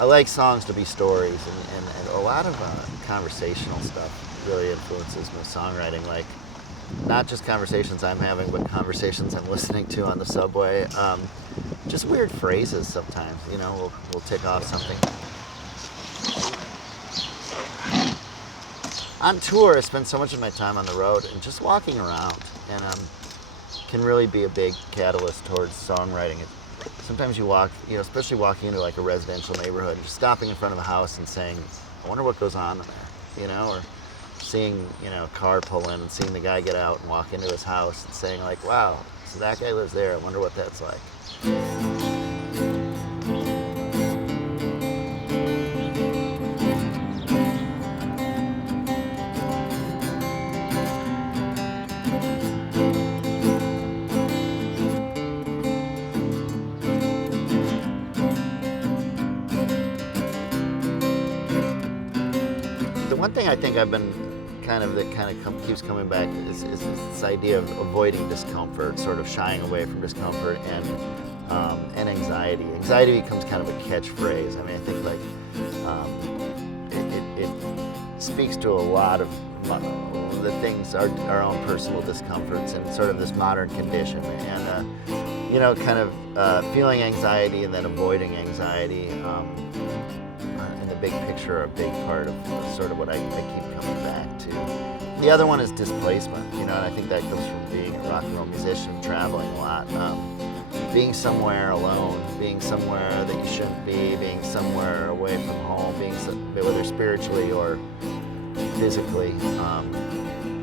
I like songs to be stories, and a lot of conversational stuff really influences my songwriting. Like, not just conversations I'm having, but conversations I'm listening to on the subway. Just weird phrases sometimes, you know, we'll tick off something. On tour, I spend so much of my time on the road and just walking around, and can really be a big catalyst towards songwriting. Sometimes you walk, you know, especially walking into like a residential neighborhood, and just stopping in front of a house and saying, I wonder what goes on there, you know, or seeing, you know, a car pull in and seeing the guy get out and walk into his house and saying like, wow, so that guy lives there, I wonder what that's like. The one thing I think I've been keeps coming back is this idea of avoiding discomfort, sort of shying away from discomfort, and anxiety. Anxiety becomes kind of a catchphrase. I mean, I think like it speaks to a lot of the things, our own personal discomforts and sort of this modern condition, and you know, kind of feeling anxiety and then avoiding anxiety. In the big picture, are a big part of sort of what I keep coming back to. The other one is displacement, you know, and I think that comes from being a rock and roll musician, traveling a lot, being somewhere alone, being somewhere that you shouldn't be, being somewhere away from home, whether spiritually or physically,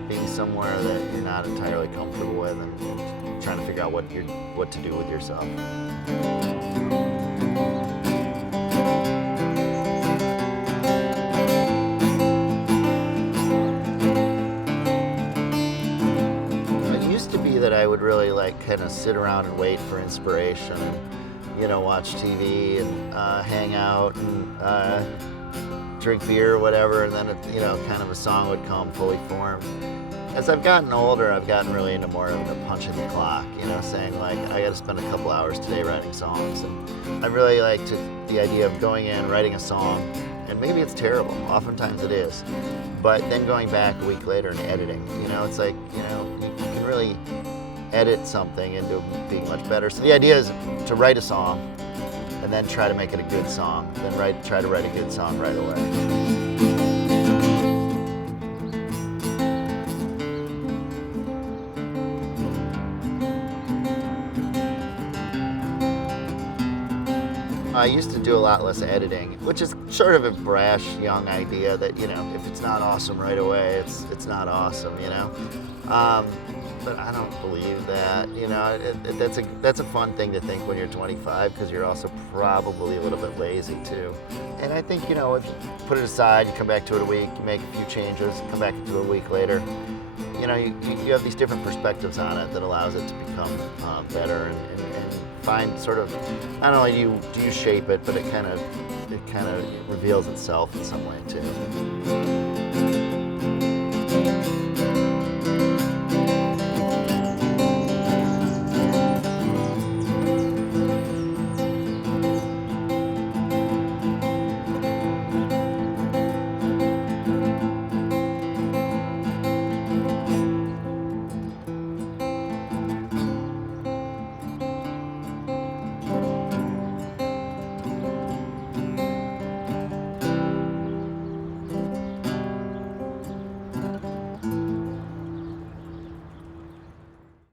being somewhere that you're not entirely comfortable with, and trying to figure out what to do with yourself. That I would really like kind of sit around and wait for inspiration and, you know, watch TV and hang out and drink beer or whatever, and then, you know, kind of a song would come fully formed. As I've gotten older, I've gotten really into more of the punching the clock, you know, saying like, I got to spend a couple hours today writing songs. And I really like the idea of going in, writing a song, and maybe it's terrible, oftentimes it is, but then going back a week later and editing, you know, it's like, you know, you can really edit something into being much better. So the idea is to write a song and then try to make it a good song, then try to write a good song right away. I used to do a lot less editing, which is sort of a brash, young idea that, you know, if it's not awesome right away, it's not awesome, you know. But I don't believe that, you know. That's a fun thing to think when you're 25, because you're also probably a little bit lazy too. And I think, you know, if you put it aside, you come back to it a week, you make a few changes, come back to it a week later, you know, you have these different perspectives on it that allows it to become better and find sort of, not only do you shape it, but it kind of reveals itself in some way too.